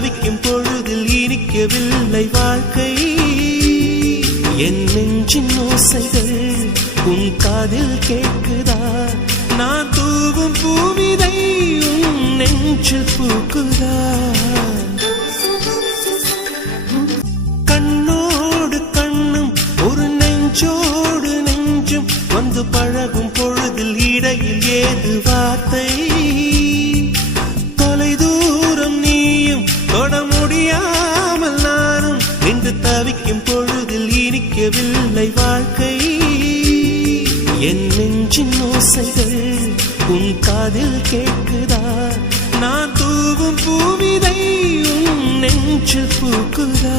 தவிக்கும் பொழுதில் இனிக்கவில்லை வாழ்க்கை. என் நெஞ்சின் ஓசைகள் உன் காதில் கேட்குதா? நான் தூவும் பூவிதை உன் நெஞ்சில் பூக்குதா? கண்ணோடு கண்ணும் ஒரு நெஞ்சோடு நெஞ்சும் வந்து பழகும் பொழுதில் இடையில் ஏது வார்த்தை? தொலை தூரம் நீயும் தொட முடியாமல் நானும் நின்று தவிக்கும் பொழுதில் இனிக்கவில்லை வாழ்க்கை. என் நெஞ்சின் ஓசைகள் உன் காதில் கேட்குதா? நான் தூவும் பூவிதை உன் நெஞ்சில் பூக்குதா?